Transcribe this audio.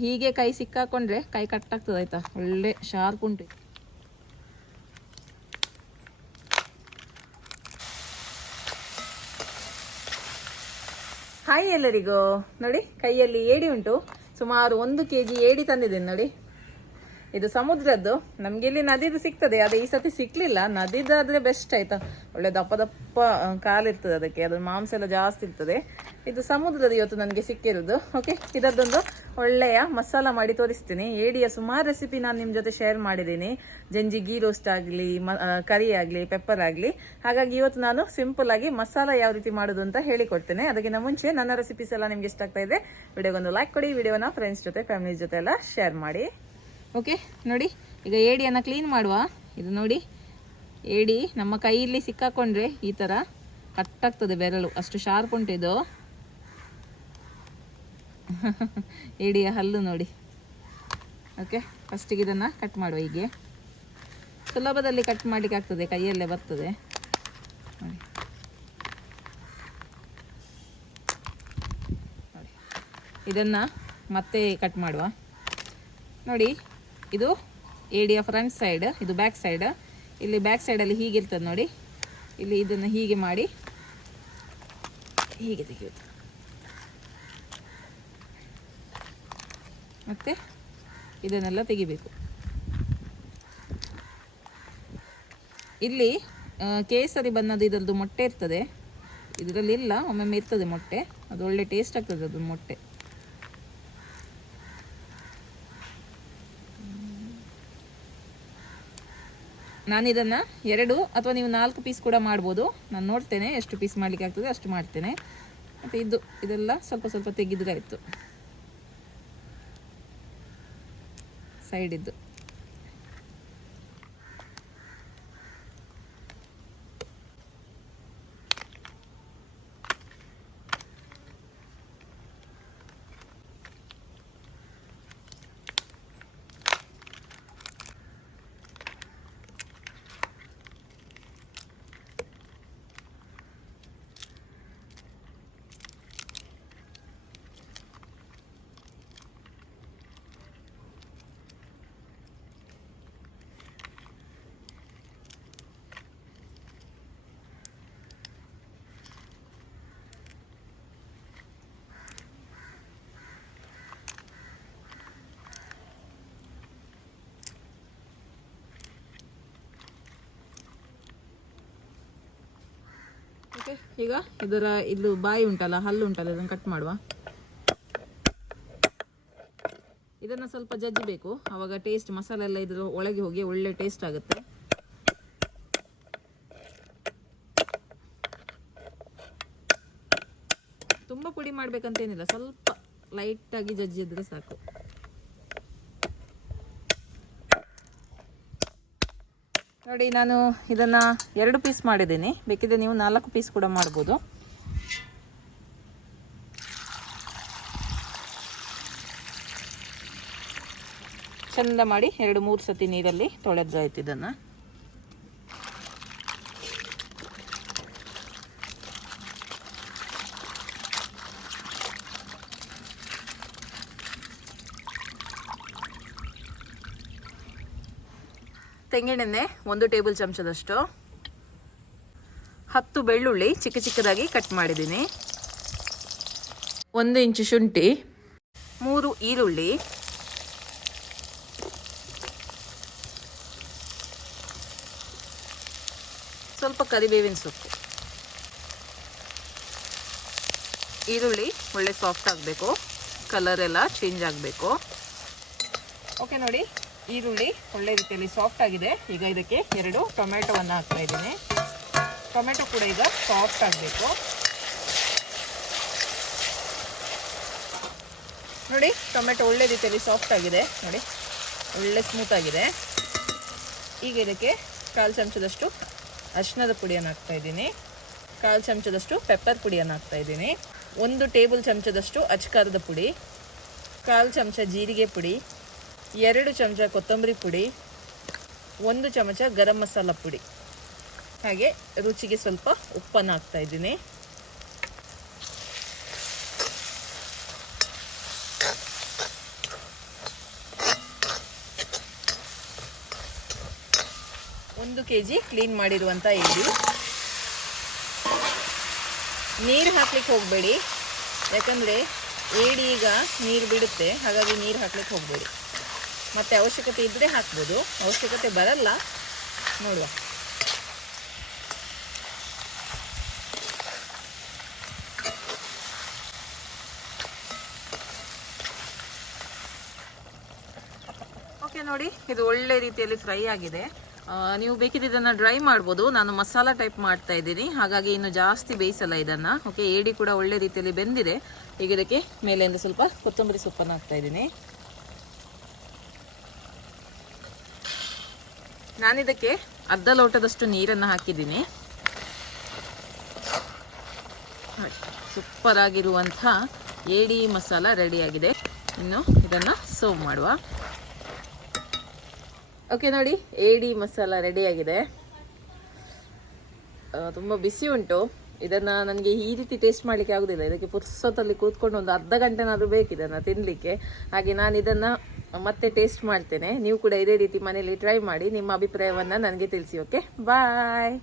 ಹೀಗೆ ಕೈ ಸಿಕ್ಕಾಕೊಂಡ್ರೆ ಕೈ ಕಟ್ಟಾಗ್ತದೆ ಆಯ್ತಾ. ಒಳ್ಳೆ ಶಾರ್ಪ್ ಉಂಟು. ಹಾಯ್ ಎಲ್ಲರಿಗೂ. ನೋಡಿ ಕೈಯಲ್ಲಿ ಏಡಿ ಉಂಟು. ಸುಮಾರು 1 kg ಏಡಿ ತಂದಿದ್ದೇನೆ ನೋಡಿ. ಇದು ಸಮುದ್ರದ್ದು. ನಮ್ಗೆ ಇಲ್ಲಿ ನದಿದು ಸಿಗ್ತದೆ, ಅದೇ ಈ ಸತಿ ಸಿಕ್ಲಿಲ್ಲ. ನದಿದಾದ್ರೆ ಬೆಸ್ಟ್ ಆಯ್ತಾ, ಒಳ್ಳೆ ದಪ್ಪ ದಪ್ಪ ಕಾಲಿರ್ತದೆ ಅದಕ್ಕೆ, ಅದು ಮಾಂಸ ಎಲ್ಲ ಜಾಸ್ತಿ ಇರ್ತದೆ. ಇದು ಸಮುದ್ರದ ಇವತ್ತು ನನಗೆ ಸಿಕ್ಕಿರೋದು. ಓಕೆ, ಇದರದೊಂದು ಒಳ್ಳೆಯ ಮಸಾಲ ಮಾಡಿ ತೋರಿಸ್ತೀನಿ. ಏಡಿಯ ಸುಮಾರು ರೆಸಿಪಿ ನಾನು ನಿಮ್ಮ ಜೊತೆ ಶೇರ್ ಮಾಡಿದ್ದೀನಿ. ಜಂಜಿ ಗೀ ರೋಸ್ಟ್ ಆಗಲಿ, ಕರಿ ಆಗಲಿ, ಪೆಪ್ಪರ್ ಆಗಲಿ. ಹಾಗಾಗಿ ಇವತ್ತು ನಾನು ಸಿಂಪಲ್ ಆಗಿ ಮಸಾಲ ಯಾವ ರೀತಿ ಮಾಡೋದು ಅಂತ ಹೇಳಿಕೊಡ್ತೇನೆ. ಅದಕ್ಕಿಂತ ಮುಂಚೆ ನನ್ನ ರೆಸಿಪೀಸ್ ಎಲ್ಲ ನಿಮ್ಗೆ ಇಷ್ಟ ಆಗ್ತಾ ಇದೆ, ವಿಡಿಯೋಗೊಂದು ಲೈಕ್ ಕೊಡಿ. ವಿಡಿಯೋನ ಫ್ರೆಂಡ್ಸ್ ಜೊತೆ, ಫ್ಯಾಮಿಲಿ ಜೊತೆ ಎಲ್ಲ ಶೇರ್ ಮಾಡಿ. ಓಕೆ, ನೋಡಿ ಈಗ ಏಡಿಯನ್ನು ಕ್ಲೀನ್ ಮಾಡುವ. ಇದು ನೋಡಿ, ಏಡಿ ನಮ್ಮ ಕೈಯಲ್ಲಿ ಸಿಕ್ಕಾಕೊಂಡ್ರೆ ಈ ಥರ ಕಟ್ಟಾಗ್ತದೆ ಬೆರಳು, ಅಷ್ಟು ಶಾರ್ಪ್ ಉಂಟು ಇದು. ಏಡಿಯ ಹಲ್ಲು ನೋಡಿ. ಓಕೆ, ಫಸ್ಟಿಗೆ ಇದನ್ನು ಕಟ್ ಮಾಡುವ. ಹೀಗೆ ಸುಲಭದಲ್ಲಿ ಕಟ್ ಮಾಡಲಿಕ್ಕೆ ಆಗ್ತದೆ, ಕೈಯಲ್ಲೇ ಬರ್ತದೆ ನೋಡಿ. ಇದನ್ನು ಮತ್ತೆ ಕಟ್ ಮಾಡುವ. ನೋಡಿ, ಇದು ಏಡಿಯ ಫ್ರಂಟ್ ಸೈಡ್, ಇದು ಬ್ಯಾಕ್ ಸೈಡ್. ಇಲ್ಲಿ ಬ್ಯಾಕ್ ಸೈಡಲ್ಲಿ ಹೀಗಿರ್ತದೆ ನೋಡಿ. ಇಲ್ಲಿ ಇದನ್ನು ಹೀಗೆ ಮಾಡಿ ಹೀಗೆ ತೆಗೆಯೋದು. ಮತ್ತು ಇದನ್ನೆಲ್ಲ ತೆಗಿಬೇಕು. ಇಲ್ಲಿ ಕೇಸರಿ ಬಣ್ಣದ ಇದರದ್ದು ಮೊಟ್ಟೆ ಇರ್ತದೆ, ಇದರಲ್ಲಿ ಇಲ್ಲ, ಒಮ್ಮೊಮ್ಮೆ ಇರ್ತದೆ ಮೊಟ್ಟೆ. ಅದು ಒಳ್ಳೆ ಟೇಸ್ಟ್ ಆಗ್ತದೆ ಅದು ಮೊಟ್ಟೆ. ನಾನು ಇದನ್ನು 2 ಅಥವಾ ನೀವು 4 ಪೀಸ್ ಕೂಡ ಮಾಡ್ಬೋದು. ನಾನು ನೋಡ್ತೇನೆ ಎಷ್ಟು ಪೀಸ್ ಮಾಡಲಿಕ್ಕೆ ಆಗ್ತದೆ ಅಷ್ಟು ಮಾಡ್ತೇನೆ. ಮತ್ತು ಇದೆಲ್ಲ ಸ್ವಲ್ಪ ಸ್ವಲ್ಪ ತೆಗೆದ್ರೆ ಆಯಿತು, ಸೈಡಿದ್ದು. ಓಕೆ, ಈಗ ಇದರ ಇದು ಬಾಯಿ ಉಂಟಲ್ಲ, ಹಲ್ಲು ಉಂಟಲ್ಲ, ಇದನ್ನು ಕಟ್ ಮಾಡುವ. ಇದನ್ನು ಸ್ವಲ್ಪ ಜಜ್ಜಬೇಕು, ಆವಾಗ ಟೇಸ್ಟ್ ಮಸಾಲೆ ಎಲ್ಲ ಇದ್ರ ಒಳಗೆ ಹೋಗಿ ಒಳ್ಳೆ ಟೇಸ್ಟ್ ಆಗುತ್ತೆ. ತುಂಬ ಪುಡಿ ಮಾಡ್ಬೇಕಂತೇನಿಲ್ಲ, ಸ್ವಲ್ಪ ಲೈಟಾಗಿ ಜಜ್ಜಿದ್ರೆ ಸಾಕು. ನೋಡಿ, ನಾನು ಇದನ್ನು 2 ಪೀಸ್ ಮಾಡಿದ್ದೀನಿ. ಬೇಕಿದ್ರೆ ನೀವು 4 ಪೀಸ್ ಕೂಡ ಮಾಡ್ಬೋದು. ಚಂದ ಮಾಡಿ 2-3 ಸತಿ ನೀರಲ್ಲಿ ತೊಳೆದಾಯ್ತು ಇದನ್ನು. ತೆಂಗಿನೆಣ್ಣೆ 1 ಟೇಬಲ್ ಚಮಚದಷ್ಟು, 10 ಬೆಳ್ಳುಳ್ಳಿ ಚಿಕ್ಕ ಚಿಕ್ಕದಾಗಿ ಕಟ್ ಮಾಡಿದ್ದೀನಿ, 1 ಇಂಚು ಶುಂಠಿ, 3 ಈರುಳ್ಳಿ, ಸ್ವಲ್ಪ ಕರಿಬೇವಿನ ಸೊಪ್ಪು. ಈರುಳ್ಳಿ ಒಳ್ಳೆ ಸಾಫ್ಟ್ ಆಗಬೇಕು, ಕಲರ್ ಎಲ್ಲ ಚೇಂಜ್ ಆಗಬೇಕು. ಓಕೆ, ನೋಡಿ ಈರುಳ್ಳಿ ಒಳ್ಳೆ ರೀತಿಯಲ್ಲಿ ಸಾಫ್ಟ್ ಆಗಿದೆ. ಈಗ ಇದಕ್ಕೆ 2 ಟೊಮೆಟೊವನ್ನು ಹಾಕ್ತಾ ಇದ್ದೀನಿ. ಟೊಮೆಟೊ ಕೂಡ ಈಗ ಸಾಫ್ಟ್ ಆಗಬೇಕು. ನೋಡಿ, ಟೊಮೆಟೊ ಒಳ್ಳೆ ರೀತಿಯಲ್ಲಿ ಸಾಫ್ಟ್ ಆಗಿದೆ ನೋಡಿ, ಒಳ್ಳೆ ಸ್ಮೂತ್ ಆಗಿದೆ. ಈಗ ಇದಕ್ಕೆ 1/4 ಚಮಚದಷ್ಟು ಅರಿಶಿಣದ ಪುಡಿಯನ್ನು ಹಾಕ್ತಾ ಇದ್ದೀನಿ, 1/4 ಚಮಚದಷ್ಟು ಪೆಪ್ಪರ್ ಪುಡಿಯನ್ನು ಹಾಕ್ತಾ ಇದ್ದೀನಿ, 1 ಟೇಬಲ್ ಚಮಚದಷ್ಟು ಅಚ್ಕಾರದ ಪುಡಿ, 1/4 ಚಮಚ ಜೀರಿಗೆ ಪುಡಿ, 2 ಚಮಚ ಕೊತ್ತಂಬರಿ ಪುಡಿ, 1 ಚಮಚ ಗರಂ ಮಸಾಲ ಪುಡಿ, ಹಾಗೆ ರುಚಿಗೆ ಸ್ವಲ್ಪ ಉಪ್ಪನ್ನು ಹಾಕ್ತಾ ಇದ್ದೀನಿ. 1 kg ಕ್ಲೀನ್ ಮಾಡಿರುವಂಥ ಏಡಿ. ನೀರು ಹಾಕ್ಲಿಕ್ಕೆ ಹೋಗಬೇಡಿ, ಯಾಕಂದರೆ ಏಡಿ ಈಗ ನೀರು ಬಿಡುತ್ತೆ, ಹಾಗಾಗಿ ನೀರು ಹಾಕ್ಲಿಕ್ಕೆ ಹೋಗಬೇಡಿ. ಮತ್ತು ಅವಶ್ಯಕತೆ ಇದ್ದರೆ ಹಾಕ್ಬೋದು, ಅವಶ್ಯಕತೆ ಬರಲ್ಲ, ನೋಡುವ. ಓಕೆ ನೋಡಿ, ಇದು ಒಳ್ಳೆ ರೀತಿಯಲ್ಲಿ ಫ್ರೈ ಆಗಿದೆ. ನೀವು ಬೇಕಿದ್ರೆ ಇದನ್ನು ಡ್ರೈ ಮಾಡ್ಬೋದು. ನಾನು ಮಸಾಲ ಟೈಪ್ ಮಾಡ್ತಾ ಇದ್ದೀನಿ, ಹಾಗಾಗಿ ಇನ್ನು ಜಾಸ್ತಿ ಬೇಯಿಸಲ್ಲ ಇದನ್ನು. ಓಕೆ, ಏಡಿ ಕೂಡ ಒಳ್ಳೆ ರೀತಿಯಲ್ಲಿ ಬೆಂದಿದೆ. ಈಗ ಇದಕ್ಕೆ ಮೇಲೆಯಿಂದ ಸ್ವಲ್ಪ ಕೊತ್ತಂಬರಿ ಸೊಪ್ಪನ್ನು ಹಾಕ್ತಾ ಇದ್ದೀನಿ. ನಾನಿದಕ್ಕೆ ಅರ್ಧ ಲೋಟದಷ್ಟು ನೀರನ್ನು ಹಾಕಿದ್ದೀನಿ. ಸೂಪರ್ ಆಗಿರುವಂಥ ಏಡಿ ಮಸಾಲ ರೆಡಿಯಾಗಿದೆ. ಇನ್ನು ಇದನ್ನು ಸರ್ವ್ ಮಾಡುವ. ಓಕೆ ನೋಡಿ, ಏಡಿ ಮಸಾಲ ರೆಡಿಯಾಗಿದೆ. ತುಂಬ ಬಿಸಿ ಉಂಟು. ಇದನ್ನು ನನಗೆ ಈ ರೀತಿ ಟೇಸ್ಟ್ ಮಾಡಲಿಕ್ಕೆ ಆಗೋದಿಲ್ಲ. ಇದಕ್ಕೆ ಪುರ್ಸೊತ್ತಲ್ಲಿ ಕೂತ್ಕೊಂಡು ಒಂದು ಅರ್ಧ ಗಂಟೆನಾದರೂ ಬೇಕು ಇದನ್ನು ತಿನ್ನಲಿಕ್ಕೆ. ಹಾಗೆ ನಾನು ಇದನ್ನು ಮತ್ತೆ ಟೇಸ್ಟ್ ಮಾಡ್ತೇನೆ. ನೀವು ಕೂಡ ಇದೇ ರೀತಿ ಮನೇಲಿ ಟ್ರೈ ಮಾಡಿ, ನಿಮ್ಮ ಅಭಿಪ್ರಾಯವನ್ನು ನನಗೆ ತಿಳಿಸಿ. ಓಕೆ, ಬಾಯ್.